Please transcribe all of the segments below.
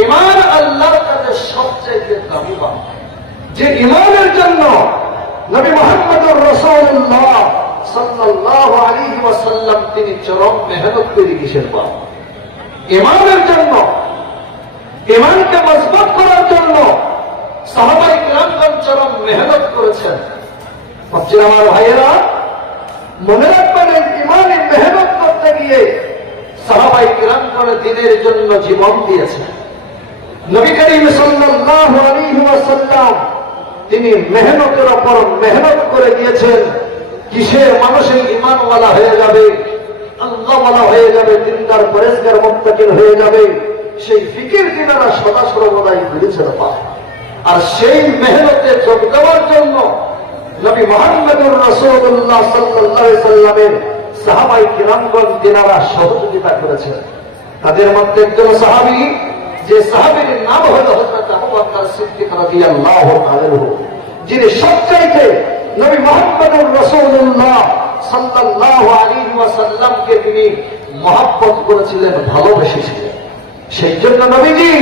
ঈমান আল্লাহর কাছে সবচেয়ে দামিবান। যে ঈমানের জন্য নবী মুহাম্মদুর রাসূলুল্লাহ সাল্লাল্লাহু আলাইহি ওয়াসাল্লাম তিনি চরম মেহনত করে কিসের পর ঈমানের জন্য, ঈমানকে মজবুত করার জন্য সাহাবায়ে কিরামগণ চরম মেহনত করেছেন। আমার ভাইয়েরা মনে রাখবেন, এই ঈমানে মেহনত করতে গিয়ে সাহাবায়ে কিরামগণ দ্বীনের জন্য জীবন দিয়েছেন। নবী করিম সাল্লাল্লাহু আলাইহি ওয়াসাল্লাম তিনি মেহনতের উপর মেহনত করে দিয়েছেন। কিসের মানুষের ঈমানওয়ালা হয়ে যাবে, আল্লাহওয়ালা হয়ে যাবে, দিনদার পরেজগার মুত্তাকিন হয়ে যাবে, সেই ফিকির তিনারা সদা সর্বদাই করেছেন। আর সেই মেহনতে যোগ দেওয়ার জন্য নবী মুহাম্মদুর রাসূলুল্লাহ সাল্লাল্লাহু আলাইহি সাল্লামের সাহাবায়ে কিরামগণ তিনারা সহযোগিতা করেছেন। তাদের মধ্যে একজন সাহাবী, যে সাহাবীর নাম হল হযরত আবু বকর সিদ্দিক রাদিয়াল্লাহু তাআলা, যিনি সবচাইতে নবী মুহাম্মদুর রাসূলুল্লাহ সাল্লাল্লাহু আলাইহি ওয়াসাল্লামকে তিনি মহব্বত করেছিলেন, ভালোবেসেছিলেন। সেই জন্য নবীজি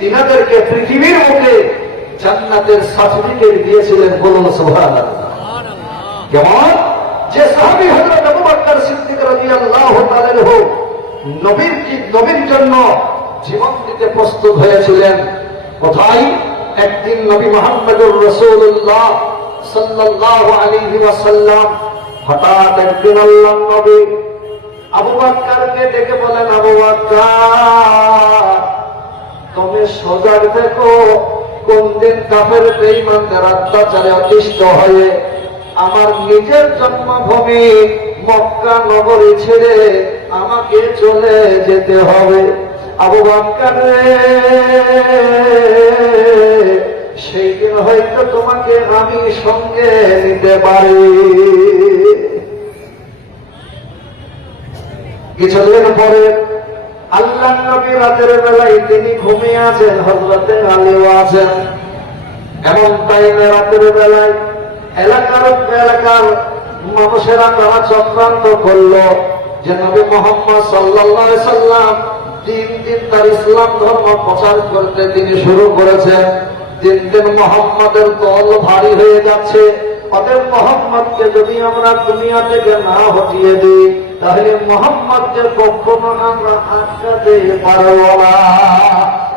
তিনাদেরকে পৃথিবীর মুখে জান্নাতের সার্টিফিকেট দিয়েছিলেন। বলুন সুবহানাল্লাহ। কেমন? যে সাহাবী হযরত আবু বকর সিদ্দিক রাদিয়াল্লাহু তাআলা নবীর জন্য জীবন দিতে প্রস্তুত হয়েছিলেন। কোথায়? একদিন নবী মুহাম্মদুর রাসূলুল্লাহ সাল্লাল্লাহু আলাইহি ওয়াসাল্লাম হঠাৎ একদিন আল্লাহর নবী আবু বকরকে ডেকে বলেন, আবু বকর, তুমি সজাগ দেখো, কোন দিন কাফের বেঈমানদের অত্যাচারে অতিষ্ঠ হয়ে আমার নিজের জন্মভূমি মক্কা নগরী ছেড়ে আমাকে চলে যেতে হবে। আবু বকর, সেই দিন হয়তো তোমাকে আমি সঙ্গে নিতে পারি। কিছুদিন পরে আল্লাহর নবী রাতের বেলায় তিনি ঘুমিয়ে আছেন, হযরতে আলীও আছেন। এমন টাইমে রাতের বেলায় এলাকার মানুষেরা তারা চক্রান্ত করলো যে নবী মুহাম্মদ সাল্লাল্লাহু আলাইহি সাল্লাম দিন দিন তার ইসলাম ধর্ম প্রচার করতে তিনি শুরু করেছেন। দিন দিন মুহাম্মদের দল ভারী হয়ে যাচ্ছে। অতএব মুহাম্মদকে যদি আমরা দুনিয়া থেকে না হটিয়ে দিই, তাহলে মুহাম্মদকে কখনো আমরা আটকাতে পারব না।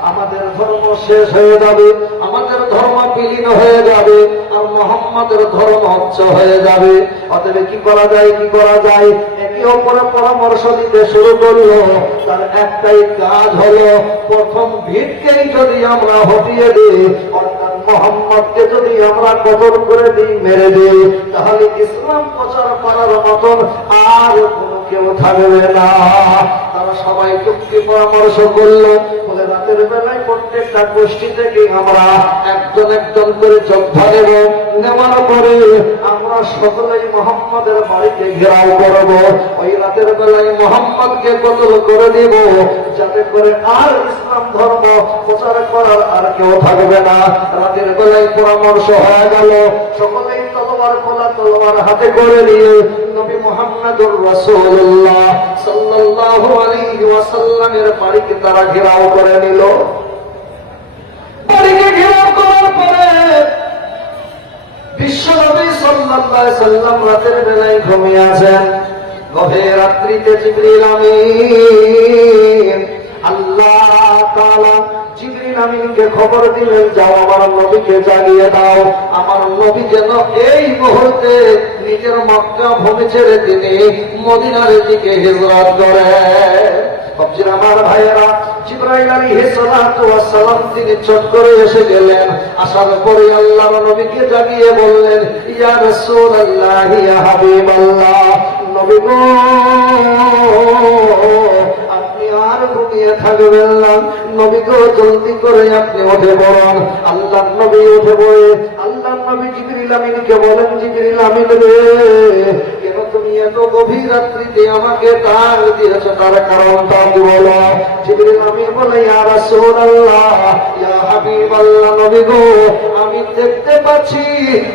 আমাদের ধর্ম শেষ হয়ে যাবে, আমাদের ধর্ম বিলীন হয়ে যাবে, আর মুহাম্মদের ধর্ম উচ্চ হয়ে যাবে। অতএব কি করা যায়, কি করা যায়? একে অপরের পরামর্শ দিতে শুরু করলো। তার একটাই কাজ হলো, প্রথম ভিড়কেই যদি আমরা হটিয়ে দিই, অর্থাৎ মুহাম্মদকে যদি আমরা কতল করে দিই, মেরে দিই, তাহলে ইসলাম প্রচার করার মতন আর কোনো কেউ থাকবে না। তারা সবাই চুক্তি পরামর্শ করলো, বলে রাতের বেলায় প্রত্যেকটা গোষ্ঠী থেকে আমরা একজন একজন করে যোদ্ধা নেব, নেওয়ার পরে আমরা সকলেই মুহাম্মদের বাড়িতে ঘেরাও করব। ওই রাতের বেলায় মুহাম্মদকে কতল করে দিব, যাতে করে আর ইসলাম ধর্ম প্রচার করার আর কেউ থাকবে না। রাতের বেলায় পরামর্শ হয়ে গেল, সকলেই তলোয়ার খোলা তলোয়ার হাতে করে নিয়ে নবী মুহাম্মদুর রাসূলুল্লাহ সাল্লাল্লাহু আলাইহি ওয়াসাল্লামের বাড়িকে তারা ঘেরাও করে নিল। বাড়িকে ঘেরাও করার পরে বিশ্বনবী সাল্লাল্লাহু আলাইহি ওয়াসাল্লাম রাতের বেলায় ঘুমিয়ে আছেন। গভীর রাত্রিতে জিবরিল আমিন আল্লাহ তাআলা জিবরিল আমিনকে খবর দিলেন, যাও আমার নবীকে জাগিয়ে দাও। আমার নবী যেন এই মুহূর্তে নিজের মক্কা ভূমি ছেড়ে তিনি মদিনার দিকে হিজরত করে। আমার ভাইয়েরা, জিবরাইল আলাইহিস সালাতু ওয়াস সালাম তিনি চট করে এসে গেলেন। আসার পরে আল্লাহর নবীকে জাগিয়ে বললেন, ইয়া রাসূলুল্লাহ, ইয়া হাবিবাল্লাহ, নবী গো, আর ঘুমিয়ে থাকবেন না। নবী গো, জলদি করে আপনি উঠে পড়ুন। আল্লাহর নবী উঠে পড়ে আল্লাহর নবী জিবরিল আমিনকে বলেন, জিবরিল আমিন রে, কেন তুমি এত গভীর রাত্রিতে আমাকে ডাক দিয়েছো, তার কারণটা কি বলো? জিবরিল আমিন বলে, ইয়া রাসূলুল্লাহ, ইয়া হাবিবাল্লাহ, নবী গো, আমি দেখতে পাচ্ছি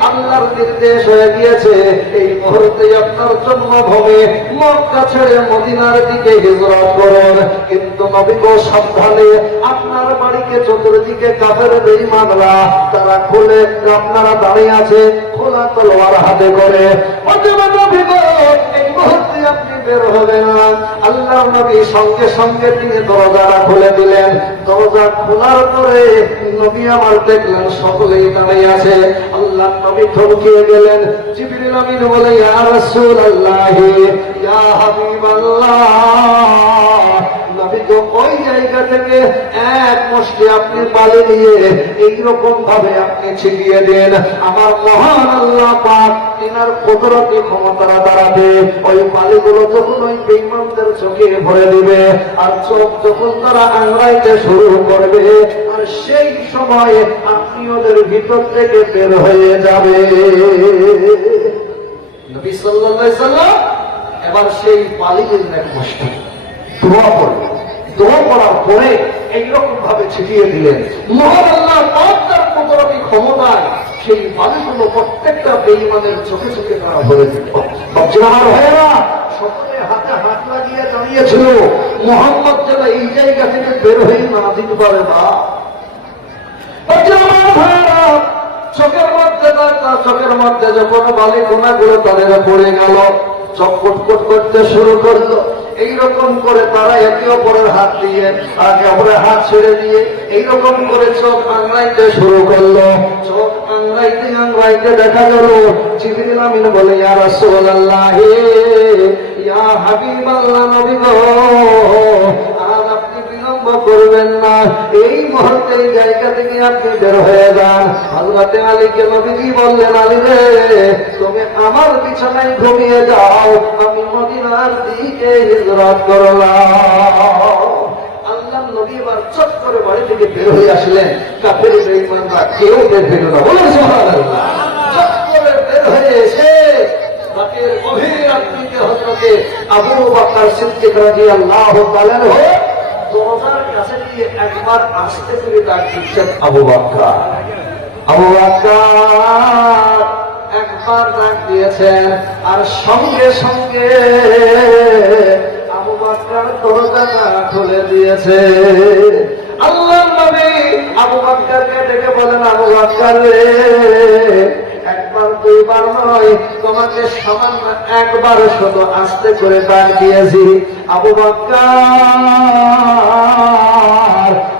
আল্লাহর নির্দেশ হয়ে গিয়েছে এই মুহূর্তে আপনার জন্মভূমি মক্কা ছেড়ে মদিনার দিকে হিজরত করুন। কিন্তু নবী গো, সাবধানে, আপনার বাড়ি দিকে চতুর্দিকে কাফের বেঈমানরা তারা খুলে আপনারা দাঁড়িয়ে আছে খোলা তলোয়ার হাতে করে। এই মুহূর্তে আপনি বের হবেন না। আল্লাহর নবী সঙ্গে সঙ্গে তিনি দরজাটা খুলে দিলেন। দরজা খোলার পরে নবী আমার দেখলেন সকলেই দাঁড়িয়ে আছে। আল্লাহ নবী থমকে গেলেন। জিবরিল আমিন বলে, ইয়া রাসূলুল্লাহ, ইয়া হাবিবাল্লাহ, নবী তো ওই জায়গা থেকে এক মুষ্টি আপনি বালি নিয়ে এইরকম ভাবে আপনি ছিটিয়ে দেন, আমার মহান আল্লাহ পাক তিনার কুদরতি ক্ষমতারা দাঁড়াবে ওই বালিগুলো যখন ওই বেঈমানদের চোখে ভরে দিবে, আর চোখ যখন তারা আংড়াইতে শুরু করবে, আর সেই সময় আপনি ওদের ভিতর থেকে বের হয়ে যাবে। নবী সাল্লাল্লাহু আলাইহি সাল্লাম এবার সেই বালির এক মুষ্টি দোয়া করলেন। দোয়া করার পরে এইরকম ভাবে ছিটিয়ে দিলেন। মহান আল্লাহ পাক তার কুদরতি ক্ষমতায় সেই বালিগুলো প্রত্যেকটা বেঈমানের চোখে চোখে তারা ভরে দিল। আমার ভাইয়েরা সকলে হাতে হাত লাগিয়ে দাঁড়িয়েছিল, মোহাম্মদ যেন এই জায়গা থেকে বের হয়ে না দিতে পারে না। আমার ভাইয়েরা চোখের মধ্যে যখন বালি কোনাগুলো তাদের পড়ে গেল, চকপট করতে শুরু করলো। এইরকম করে তারা একে অপরের হাত দিয়ে একে অপরের হাত ছেড়ে দিয়ে এইরকম করে চোখ আংড়াইতে শুরু করলো। চোখ আংড়াইতে দেখা গেল জিবরিল আমিন বলে, ইয়া রাসূলুল্লাহ, ইয়া হাবিবাল্লাহ, নবী গো, আর আপনি বিলম্ব করবেন না, এই মুহূর্তে এই জায়গা থেকে আপনি বের হয়ে যান। হযরতে আলীকে নবীজি বললেন, আলী রে, তুমি আমার বিছানায় ঘুমিয়ে যাও, আমি মদিনার দিকে হিজরত করলাম। আল্লাহর নবী এবার চট করে বাড়ি থেকে বের হয়ে আসলেন। কাফের বেঈমানরা কেউ বের হইল না। বলুন সুবহানাল্লাহ। চট করে বের হয়ে এসে রাতের গভীর রাত্রিতে হযরতে আবু বকর সিদ্দিক রাদিয়াল্লাহু তাআলা দরজার কাছে গিয়ে একবার আস্তে করে ডাক দিচ্ছেন, আবু বকর, আবু বকর, একবার ডাক দিয়েছেন। আর সঙ্গে সঙ্গে আবু বকর দরজাটা খুলে দিয়েছে। আল্লাহর নবী আবু বকরকে ডেকে বলেন, আবু বকর রে, একবার দুইবার নয়, তোমাকে সামান্য একবার শুধু আস্তে করে ডাক দিয়েছি। আবু বকর,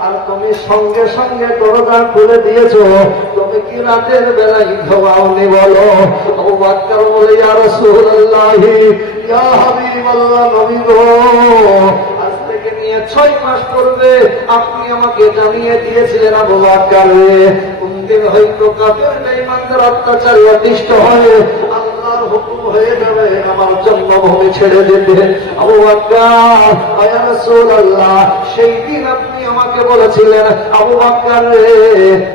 আর তুমি সঙ্গে সঙ্গে দরজা খুলে দিয়েছো, তুমি কি রাতের বেলায় ঘুমাওনি বলো? আবু বকর বলে, ইয়া রাসূলুল্লাহ, ইয়া হাবিবাল্লাহ, নবী গো, আজ থেকে নিয়ে 6 মাস পূর্বে আপনি আমাকে জানিয়ে দিয়েছিলেন, আবু বকর রে, কোনদিন হয়তো কাফের বেঈমানদের অত্যাচারে অতিষ্ঠ হয়ে আল্লাহর হুকুম হয়ে যাবে আমার জন্মভূমি ছেড়ে দিতে। আবু বকর, ইয়া রাসূলুল্লাহ, সেই দিন আপনি আমাকে বলেছিলেন, আবু বকর রে,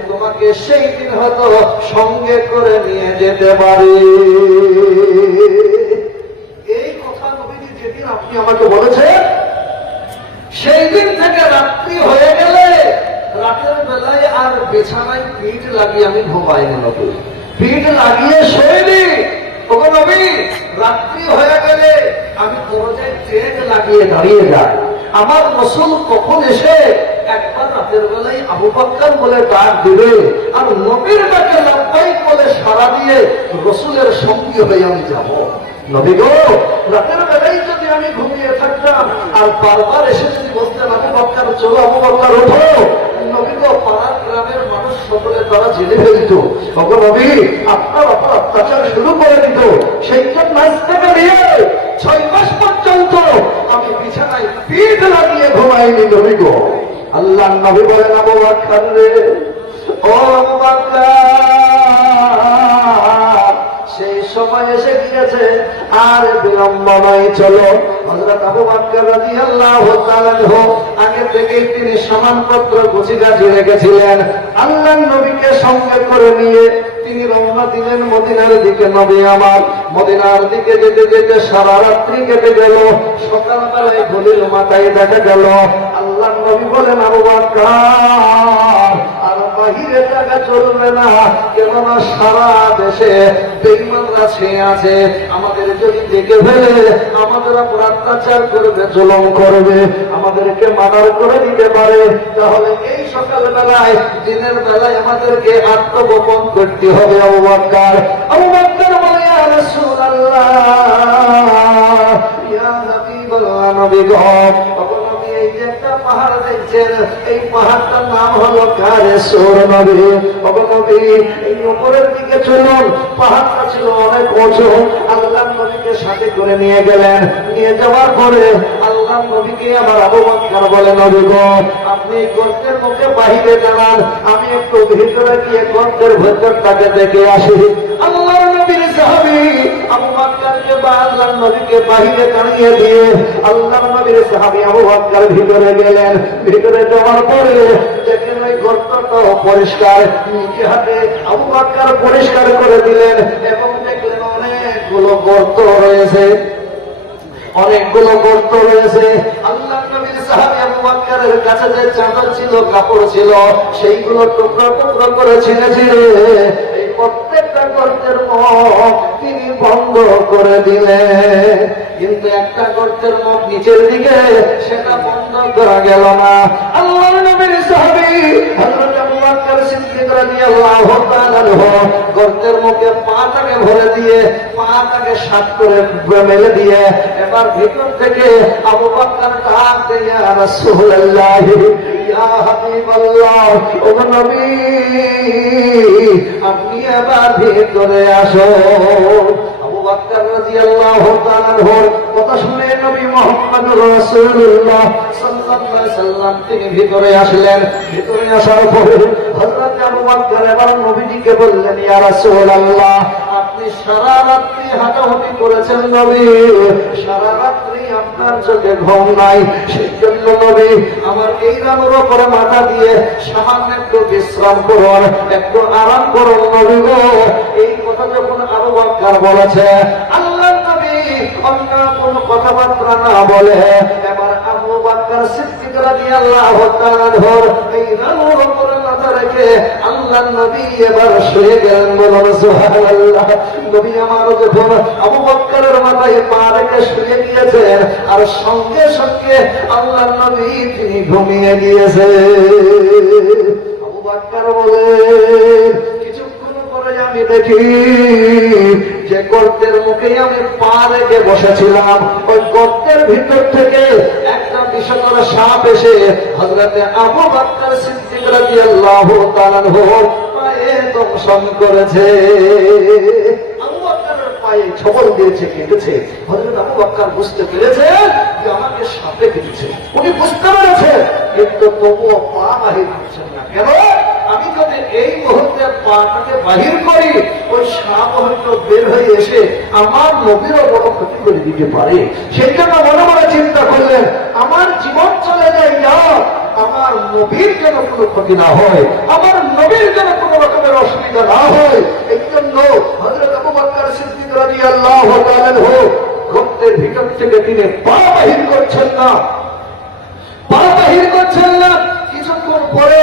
তোমাকে সেই দিন হয়তো সঙ্গে করে নিয়ে যেতে পারি। এই কথা নবীজি যেদিন আপনি আমাকে বলেছেন, সেই দিন থেকে রাত্রি হয়ে গেলে রাতের বেলায় আর বিছানায় পিঠ লাগিয়ে আমি ঘুমাইনি। নবী পিঠ লাগিয়ে শোয়নি। ওগো নবী, রাত্রি হয়ে গেলে আমি দরজায় চেক লাগিয়ে দাঁড়িয়ে যাই। আমার রাসূল কখন এসে একবার রাতের বেলায় আবু বকর বলে ডাক দিবে, আর নবীর ডাকে লব্বাইক বলে সাড়া দিয়ে রাসূলের সঙ্গী হয়ে আমি যাব। নবী গো, রাতের বেলায় যদি আমি ঘুমিয়ে থাকতাম আর বারবার এসে যদি বলতেন, আবু বকর চলো, আবু বকর ওঠো, নবী গো, পাড়ার গ্রামের মানুষ সকলে তারা জেনে ফেলত। ওগো নবী, আপনার অপর অত্যাচার শুরু করে দিত। সেই জন্য আজ থেকে নিয়ে 6 মাস পর্যন্ত আমি বিছানায় পিঠ লাগিয়ে ঘুমাইনি। নবী গো, আল্লাহর নবী বলেন, আবু বকর রে, ও আবু বকর, সেই সময় এসে গিয়েছে, আর বিলম্ব নয়, চলো। হযরত আবু বকর রাদিয়াল্লাহু তাআলা আগে থেকেই তিনি সামানপত্র গুছিয়ে রেখেছিলেন। আল্লাহর নবীকে সঙ্গে করে নিয়ে তিনি রওনা দিলেন মদিনার দিকে। নবী আমার মদিনার দিকে যেতে যেতে সারা রাত্রি কেটে গেল। সকালবেলায় গলির মাথায় দেখা গেল আল্লাহর নবী বলেন, আবু বকর, আর বাহিরে থাকা চলবে না, কেননা সারা দেশে বেঈমানরা ছেয়ে আছে। আমাদের যদি দেখে ফেলে আমাদের উপর অত্যাচার করবে, জুলুম করবে, আমাদেরকে মার্ডার করে দিতে পারে। তাহলে এই সকাল বেলায়, দিনের বেলায় আমাদেরকে আত্মগোপন করতে হবে। আবু বকর বলে, ইয়া রাসূলুল্লাহ, ইয়া হাবিবাল্লাহ, নবী গো, এই যে একটা পাহাড় দেখছেন, এই পাহাড়টার নাম হলো কারে সুর। নবী, নবী, এই উপরের দিকে চলুন। পাহাড়টা ছিল অনেক উঁচু। আল্লাহ নবীকে সাথে করে নিয়ে গেলেন। নিয়ে যাওয়ার পরে আল্লাহ নবীকে আবার আবু বকর বলে, নবী গো, আপনি গর্তের মুখে বাহিরে দাঁড়ান, আমি একটু ভিতরে গিয়ে গর্তের ভেতরটাকে দেখে আসি। আল্লাহ নবীর সাহাবী আবু বকরকে বা আল্লাহ নবীকে বাহিরে দাঁড়িয়ে দিয়ে আল্লাহ নবীর সাহাবী আবু বকর ভিতরে গেলেন। ভিতরে যাওয়ার পরে দেখেন ওই গর্তটা পরিষ্কার। নিজে হাতে আবু বকর পরিষ্কার করে দিলেন এবং দেখলেন অনেকগুলো গর্ত রয়েছে, অনেকগুলো গর্ত রয়েছে। আল্লাহ নবীর সাহাবী আবু বকরের কাছে যে চাদর ছিল, কাপড় ছিল, সেইগুলো টুকরো টুকরো করে ছিঁড়ে ছিঁড়ে এই প্রত্যেকটা গর্তের মুখ তিনি বন্ধ করে দিলেন। কিন্তু একটা গর্তের মুখ নিচের দিকে, সেটা বন্ধ করা গেল না। আল্লাহ নবীর সাহাবী হযরত আবু বকর সিদ্দিক রাদিয়াল্লাহু তাআলা গর্তের মুখে পাটাকে ভরে দিয়ে, পাটাকে সাত করে মেলে দিয়ে এবার ভিতর থেকে আবু বকর ডাক দিয়ে, ইয়া রাসূলুল্লাহ, ইয়া হাবিবাল্লাহ, ও নবী, আপনি এবার ভিতরে আসো। আবু বকর রাদিয়াল্লাহু তাআলা কথা শুনে নবী মুহাম্মদুর রাসূলুল্লাহ সাল্লাল্লাহু আলাইহি সাল্লাম তিনি ভিতরে আসলেন। ভিতরে আসার পরে হযরত আবু বকর এবার নবীজিকে বললেন, ইয়া রাসূলুল্লাহ, আপনি সারা রাত্রি হাঁটাহাঁটি করেছেন নবী, সারা রাত্রি আপনার চোখে ঘুম নাই, সেই জন্য নবী আমার এই রানের উপরে মাথা দিয়ে সামান্য একটু বিশ্রাম করুন, একটু আরাম করুন নবী গো। এই কথা যখন আবু বকর বলেছে, আল্লাহ নবী অন্য কোন কথাবার্তা না বলে এবার আবু বকর সিদ্দিক রাদিয়াল্লাহু তাআলা এই রানের উপরে মাথা রেখে আল্লাহ নবী এবার শুয়ে গেলেন। বলুন সুবহানাল্লাহ। নবী আমার যখন আবু বকরের মাথায় পা রেখে শুয়ে গিয়েছেন, আর সঙ্গে সঙ্গে আল্লাহ নবী তিনি ঘুমিয়ে গিয়েছে। আবু বকর বলে, কিছুক্ষণ পরে আমি দেখি যে গর্তের মুখে আমি পা রেখে বসেছিলাম, ওই গর্তের ভিতর থেকে একটা বিষধর সাপ এসে হযরতে আবু বকর সিদ্দিক রাদিয়াল্লাহু তাআলা পায়ে দংশন করেছে। আবু বকরের পায়ে ছবল দিয়েছে, কেটেছে। হযরত আবু বকর বুঝতে পেরেছে যে আমাকে সাপে কেটেছে। উনি বুঝতে পেরেছে, কিন্তু তবুও পা বাহির করছেন না। কেন? আমি যদি এই মুহূর্তে পাটাকে বাহির করি, ওই সাপ হয়তো বের হয়ে এসে আমার নবীরও বড় ক্ষতি করে দিতে পারে। সেই জন্য মনে মনে চিন্তা করলেন, আমার জীবন চলে যায়, আমার নবীর যেন কোনো ক্ষতি না হয়, আমার নবীর যেন কোনো রকমের অসুবিধা না হয়। এই জন্য হযরত আবু বকর সিদ্দিক রাদিয়াল্লাহু তাআলা গর্তের ভিতর থেকে তিনি পা বাহির করছেন না, পা বাহির করছেন না। কিছুক্ষণ পরে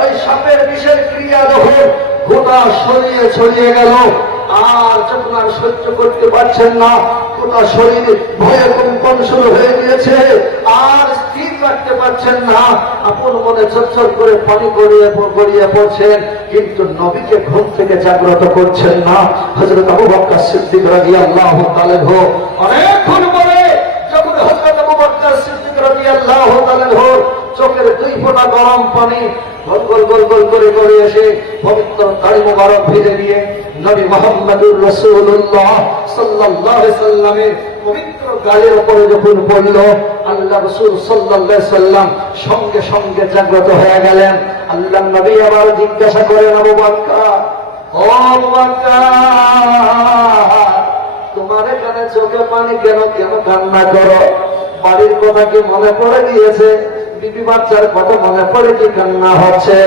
ওই সাপের বিষের ক্রিয়া যখন গোটা শরীরে ছড়িয়ে গেল, আর যখন আর সহ্য করতে পারছেন না, গোটা শরীর ভয়ে কম্পন শুরু হয়ে গিয়েছে, আর স্থির রাখতে পারছেন না, আপন মনে ঝরঝর করে পানি গড়িয়ে পড়ছেন, কিন্তু নবীকে ঘুম থেকে জাগ্রত করছেন না। হযরত আবু বকর সিদ্দিক রাদিয়াল্লাহু তাআলা অনেকক্ষণ পরে যখন হযরত আবু বকর সিদ্দিক রাদিয়াল্লাহু তাআলা চোখের দুই ফোঁটা গরম পানি গোল গোল গোল গোল করে করে এসে পবিত্র দাড়ি মোবারক ভিজে দিয়ে নবী মুহাম্মদুর রাসূলুল্লাহ সাল্লাল্লাহু আলাইহি সাল্লামের পবিত্র গায়ের উপরে যখন পড়ল, আল্লাহ রাসূল সাল্লাল্লাহু আলাইহি সাল্লাম সঙ্গে সঙ্গে জাগ্রত হয়ে গেলেন। আল্লাহ নবী আবার জিজ্ঞাসা করেন, আবু বকর, ও আবু বকর, তোমার এখানে চোখে পানি কেন, কেন কান্না করো? বাড়ির কথা কি মনে পড়ে গিয়েছে? বিবি বাচ্চার কথা মনে পড়ে কি কান্না হচ্ছে?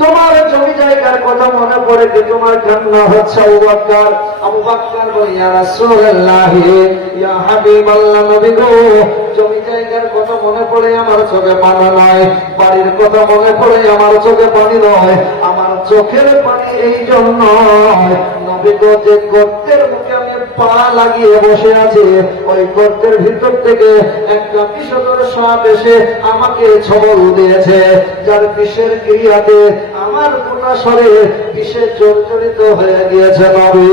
তোমার জমি জায়গার কথা মনে পড়ে কি তোমার কান্না হচ্ছে? আবু বকর বলে ইয়া রাসূলুল্লাহ ইয়া হাবিবাল্লাহ, নবী গো, জমি জায়গার কথা মনে পড়ে আমার চোখে পানি নয়, বাড়ির কথা মনে পড়ে আমার চোখে পানি নয়, আমার চোখের পানি এই জন্য নবী গো, যে গর্তের মুখে আমি পা লাগিয়ে বসে আছি, ওই গর্তের ভিতর থেকে একটা বিষধর সাপ এসে আমাকে ছবল দিয়েছে, যার বিষের ক্রিয়াতে আমার গোটা শরীর বিষে জর্জরিত হয়ে গিয়েছে। নবী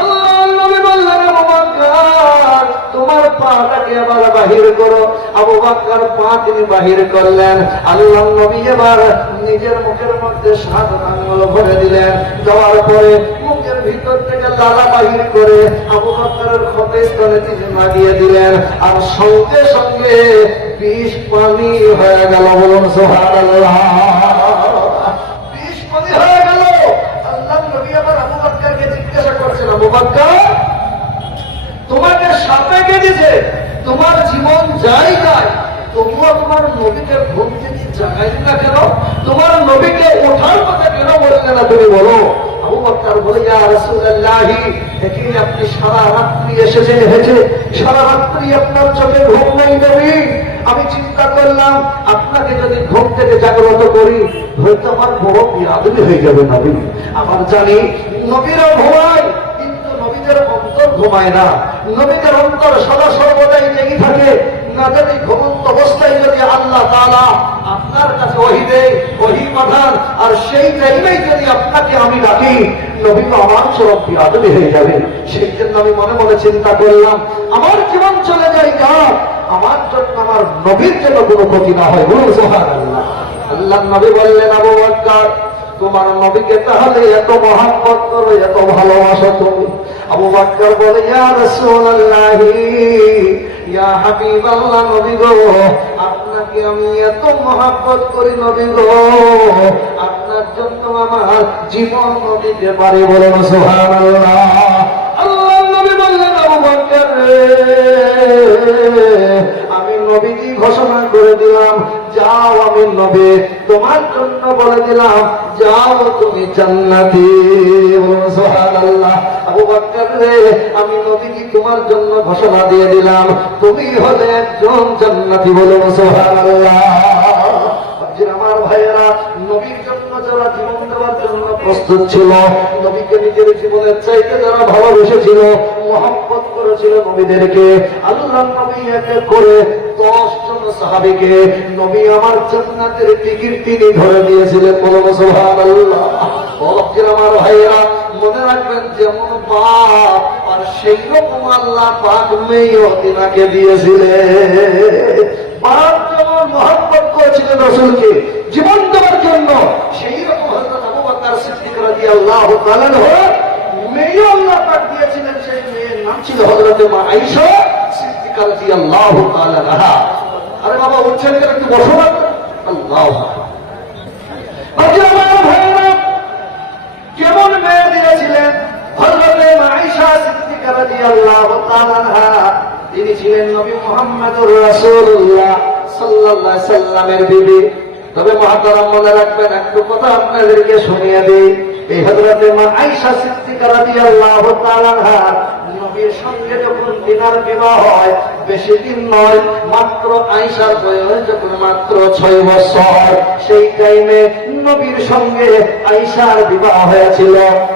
আল্লাহর নবী বললেন, আবু বকর তোমার পাটাকে আবার বাহির করো। আবু বকর পা তিনি বাহির করলেন। আল্লাহর নবী এবার নিজের মুখের মধ্যে 7 আঙ্গুল ভরে দিলেন, দেওয়ার পরে মুখের ভিতর থেকে লালা বাহির করে আবু বকরের ক্ষতস্থানে তিনি লাগিয়ে দিলেন, আর সঙ্গে সঙ্গে বিষ পানি হয়ে গেল। বলুন সুবহানাল্লাহ। বিষ পানি হয়ে গেল। আল্লাহর নবী আবার আবু বকরকে জিজ্ঞাসা করছেন, আবু বকর তোমাকে সাপে কেটেছে, তোমার জীবন যাই যায়, তবুও তোমার নবীকে ঘুম থেকে জাগাইলি না কেন? তোমার নবীকে ওঠার কথা কেন বললে না তুমি বলো? আবু বকর বলে, ইয়া রাসূলুল্লাহ, দেখি আপনি সারা রাত্রি এসেছেন হেঁটে, সারা রাত্রি আপনার চোখে ঘুম নেই নবী। আমি চিন্তা করলাম আপনাকে যদি ঘুম থেকে জাগ্রত করি হয়তো আমার বড় বিয়াদবি হয়ে যাবে নবী। আমার জানি নবীরা ঘুমায়, কিন্তু নবীদের অন্তর ঘুমায় না। নবীদের অন্তর সদা সর্বদাই জেগে থাকে। না যদি ঘুমন্ত অবস্থায় যদি আল্লাহ তাআলা আপনার কাছে ওহী দেয়, ওহী পাঠান, আর সেই টাইমেই যদি আপনাকে আমি ডাকি, নবী তো আমার সব বিয়াদবি হয়ে যাবে। সেই জন্য আমি মনে মনে চিন্তা করলাম আমার জীবন চলে যায় যাক, আমার জন্য আমার নবীর জন্য কোনো ক্ষতি না হয়। বলুন সুবহানাল্লাহ। আল্লাহর নবী বললেন, আবু বকর তোমার নবীকে তাহলে এত মহব্বত করো, এত ভালোবাসো তুমি? আবু বকর বলে, ইয়া রাসূলুল্লাহ ইয়া হাবিবাল্লাহ, নবী গো, আপনাকে আমি এত মহব্বত করি নবী গো, আপনার জন্য আমার জীবন দিতে পারি। বলেন সুবহানাল্লাহ। আল্লাহর নবী বললেন, আবু বকর আমি নবীজি ঘোষণা করে দিলাম, যাও আমি নবী তোমার জন্য বলে দিলাম, যাও তুমি জান্নাতি। বলুন সুবহানাল্লাহ। আবু বকর রে, আমি নবীজি তোমার জন্য ঘোষণা দিয়ে দিলাম, তুমি হলে একজন জান্নাতি। বলুন সুবহানাল্লাহ। আমার ভাইয়েরা, নবীর জন্য যারা জীবন দেওয়ার জন্য প্রস্তুত ছিল, নবীকে নিজের জীবনের চাইতে যারা ভালোবেসেছিল, মহব্বত করেছিল নবীদেরকে, আল্লাহর নবী একে করে 10 জন সাহাবীকে নবী আমার জান্নাতের টিকিট তিনি ধরে দিয়েছিলেন। বলুন সুবহানাল্লাহ। ও আমার ভাইয়েরা, মনে রাখবেন যেমন বাপ আর সেই রকম আল্লাহ পাক মেয়েও তিনাকে দিয়েছিলেন। বাপ যেমন মহব্বত করেছিলেন রাসূলকে জীবন দেওয়ার জন্য, সেই রকম হযরত আবু বকর সিদ্দিক রাদিয়াল্লাহু তাআলা মেয়েও আল্লাহ পাক দিয়েছিলেন। সেই মেয়ের নাম ছিল হযরত মা আয়েশা সিদ্দিকা রাদিয়াল্লাহু তাআলা আনহা। আরে বাবা উঠছেন কেন? একটু বসো না। আল্লাহু আকবার। কেমন মেয়ে দিয়েছিলেন হযরত মা আয়েশা সিদ্দিকা রাদিয়াল্লাহু তাআলা আনহা? তিনি ছিলেন নবী মুহাম্মদুর রাসূলুল্লাহ সাল্লাল্লাহু আলাইহি সাল্লামের বিবি। তবে মুহতারাম মনে রাখবেন, একটু কথা আপনাদেরকে শুনিয়ে দিই। এই হযরত মা আয়েশা সিদ্দিকা রাদিয়াল্লাহু তাআলা আনহা নবীর সঙ্গে যখন তিনার বিবাহ হয়, বেশি দিন নয়, মাত্র আয়েশার বয়স যখন মাত্র 6 বছর, সেই টাইমে নবীর সঙ্গে আয়েশার বিবাহ হয়েছিল।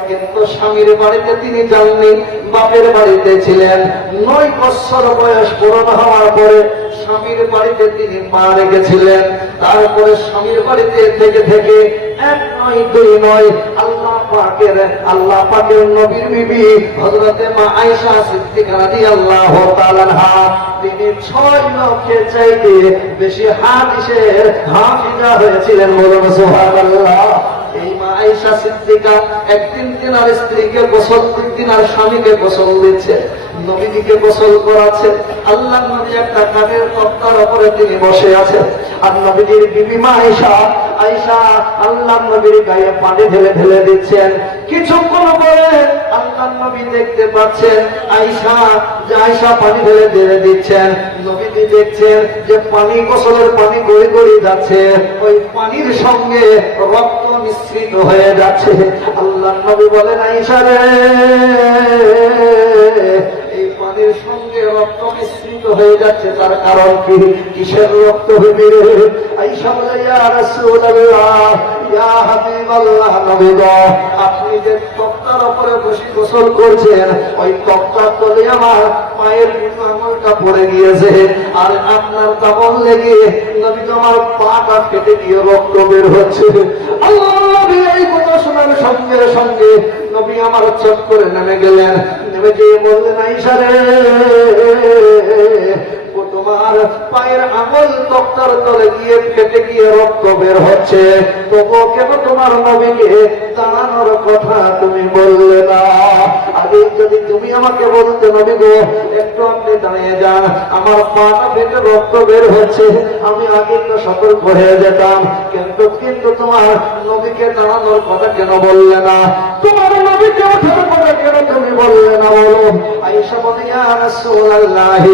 কিন্তু স্বামীর বাড়িতে তিনি যাননি, বাপের বাড়িতে ছিলেন। 9 বছর বয়স পূরণ হওয়ার পরে স্বামীর বাড়িতে তিনি পা রেখেছিলেন। তারপরে স্বামীর বাড়িতে থেকে থেকে 1 নয় 2 নয়, আল্লাহ পাকের নবীর বিবি হযরতে মা আয়েশা সিদ্দিকা রাদিয়াল্লাহু তাআলা আনহা তিনি 6 লক্ষের চাইতে বেশি হাদিসের হাফিজা হয়েছিলেন। বলুন সুবহানাল্লাহ। এই মা আয়েশা সিদ্দিকা একদিন তিনার স্ত্রীকে গোসল, তিনার স্বামীকে গোসল দিচ্ছে, নবীজিকে গোসল করাচ্ছে। আল্লাহর নবী একটা কাঠের তক্তার উপরে তিনি বসে আছেন, আর নবীজির বিবি মা আয়েশা আল্লাহর নবীর গায়ে পানি ঢেলে ঢেলে দিচ্ছেন। কিছুক্ষণ পরে আল্লাহর নবী দেখতে পাচ্ছেন আয়েশা পানি ঢেলে ঢেলে দিচ্ছেন। নবীজি দেখছেন যে পানি, গোসলের পানি গড়ি গড়ি যাচ্ছে, ওই পানির সঙ্গে রক্ত মিশ্রিত হয়ে যাচ্ছে। আল্লাহ নবী বলেন, আয়েশা রে, এই পানির সঙ্গে রক্ত মিশ্রিত হয়ে যাচ্ছে, তার কারণ কি? কিসের রক্ত হইবে? আয়েশা বলে, ইয়া রাসূলুল্লাহ, ইয়া হাবিবাল্লাহ, নবী গো, আপনি যে তক্তার উপরে বসে গোসল করছেন, ওই তক্তার তলে আমার পায়ের দুটো আঙুলটা পড়ে গিয়েছে, আর আপনার তাবল লেগে নবী তো আমার পাটা কেটে গিয়ে রক্ত বের হচ্ছে। আল্লাহ নবী এই কথা শোনার সঙ্গে সঙ্গে নবী আমার চট করে নেমে গেলেন। নেমে গিয়ে বললেন, আয়েশা রে, তোমার পায়ের আঙুল তক্তার তলে গিয়ে কেটে গিয়ে রক্ত বের হচ্ছে, তবুও কেন তোমার নবীকে দাঁড়ানোর কথা তুমি বললে না? আগে যদি তুমি আমাকে বলতে, নবী গো, একটু আপনি দাঁড়িয়ে যান, আমার পাটা ফেটে রক্ত বের হচ্ছে, আমি আগে তো সতর্ক হয়ে যেতাম। কিন্তু তোমার নবীকে দাঁড়ানোর কথা কেন বললে না? তোমার নবীকে ওঠার কথা কেন তুমি বললে না? বলো। আয়েশা বলে, ইয়া রাসূলুল্লাহ,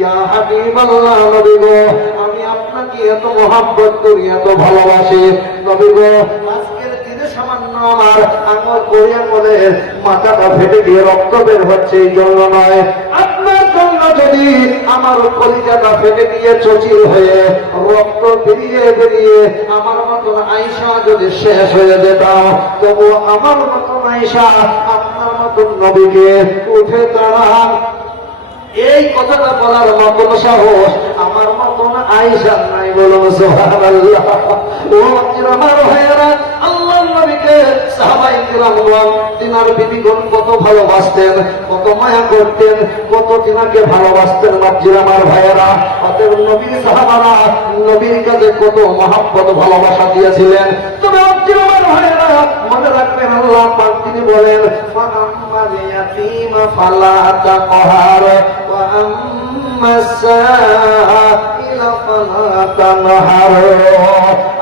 ইয়া হাবিবাল্লাহ, নবী গো, আমি আপনাকে এত মহব্বত করি, এত ভালোবাসি, নবী গো, আজকের দিনে সামান্য আমার আঙুল করিয়া বলে মাথাটা ফেটে গিয়ে রক্ত বের হচ্ছে, এই জন্য নয়। আপনার জন্য যদি আমার কলিজাটা ফেটে গিয়ে চচিল হয়ে রক্ত বেরিয়ে বেরিয়ে আমার মতন আয়েশা যদি শেষ হয়ে যেতাম, তবু আমার মতন আয়েশা আপনার মতন নবীকে উঠে দাঁড়ান, এই কথাটা বলার মতন সাহস আমার মতন আয়েশা নাই। বলুন সুবহানাল্লাহ। ও আমার ভাইয়েরা, আল্লাহ নবীকে সাহাবায়ে কিরামগণ, তিনার বিবিগণ কত ভালোবাসতেন, কত মায়া করতেন, কত তিনাকে ভালোবাসতেন। মাঝির আমার ভাইয়েরা, অতএব নবীর সাহাবারা নবীর কাছে কত মহব্বত ভালোবাসা দিয়েছিলেন। তবে মাঝির আমার ভাইয়েরা, মনে রাখবেন, আল্লাহ পাক তিনি বলেন, ফাআম্মাল ইয়াতীমা ফালা তাকহার ওয়া আম্মাস সাইলা ফালা তানহার।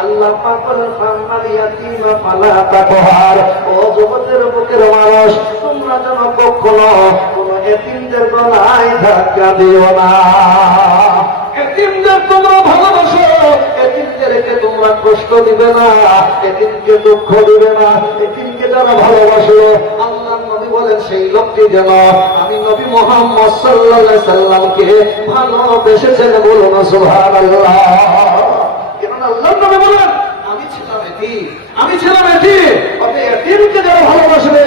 আল্লাহ পাক বলেন, ফাআম্মাল ইয়াতীমা ফালা তাকহার। ও জগতের বুকের মানুষ, তোমরা যেন কখনো কোন এতিমদের গলায় ধাক্কা দিও না। এতিমদের তোমরা ভালোবাসো, এতিমদেরকে তোমরা কষ্ট দিবে না, এতিমকে দুঃখ দিবে না। এতিমকে যারা ভালোবাসো, আল্লাহ নবী বলেন, সেই লোকটি যেন আমি নবী মুহাম্মদ সাল্লাল্লাহু আলাইহি সাল্লামকে ভালোবেসেছেন। বলুন সুবহানাল্লাহ। কেন আল্লাহ নবী বলেন, আমি ছিলাম এতিম, আমি ছিলাম এতিম, অতএব এতিমকে যারা ভালোবাসবে